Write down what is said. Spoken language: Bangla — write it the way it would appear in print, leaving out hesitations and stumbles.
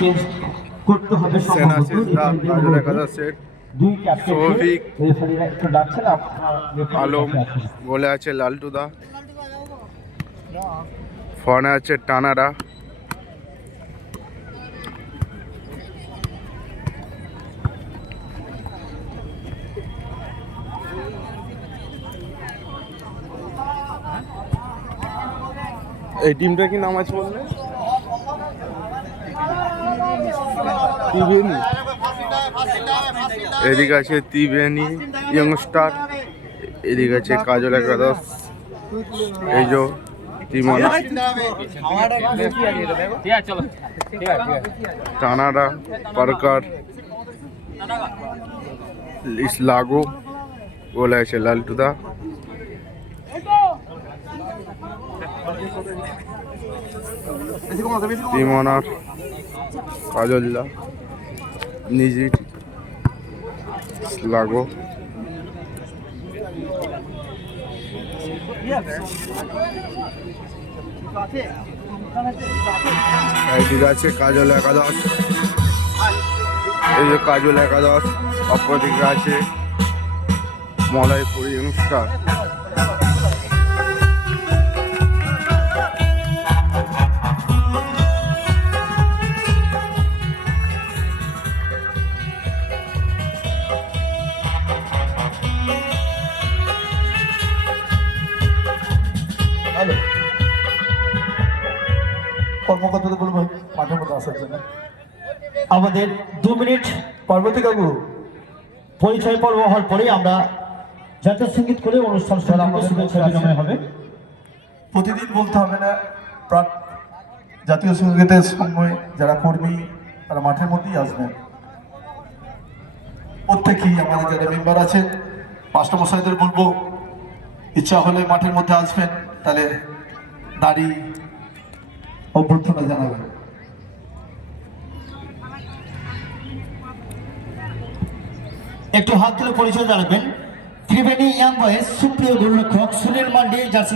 চেঞ্জ করতে হবে সম্ভবত দুই ক্যাপ্টেনকে রেফারিরা একটু ডাকছেন আলম বলে আছে লালটুদা, ফোনে আছে টানারা। এই টিমটা কি নাম আছে বললে? ত্রিবেণী। এদিকে আছে ত্রিবেণী ইয়ংস্টার, এদিকে আছে কাজল একাদশ, এই যে ত্রিমনা, টানারা, পারকার, লাগো বলে আছে লালটুদা। ত্রিমনার কাজলদা, নিজিট, লাগো, এইদিকে আছে কাজল একাদশ, এই যে কাজল একাদশ, অপরদিকে আছে মলাইপুরি অনুষ্ঠান। কর্মকর্তাদের বলবো মাঠের মধ্যে আসার জন্য। আমাদের 2 মিনিট পার্বতী কাকু পরিচয় পর্ব হওয়ার পরে আমরা জাতীয় সঙ্গীত করে অনুষ্ঠান শুভেচ্ছা বিনিময় হবে। প্রতিদিন বলতে হবে না, জাতীয় সঙ্গীতের সময় যারা কর্মী তারা মাঠের মধ্যেই আসবেন। প্রত্যেকেই আমাদের যারা মেম্বার আছেন মাস্টারমশাইদের বলবো ইচ্ছা হলে মাঠের মধ্যে আসবেন, তাহলে দাঁড়িয়ে অভ্যর্থনা জানাবেন। একটু হাত তুলে পরিচয় জানাবেন। ত্রিবেণী ইয়াং বয়েজ সুপ্রিয় গোলরক্ষক সুনীল মান্ডি, জার্সি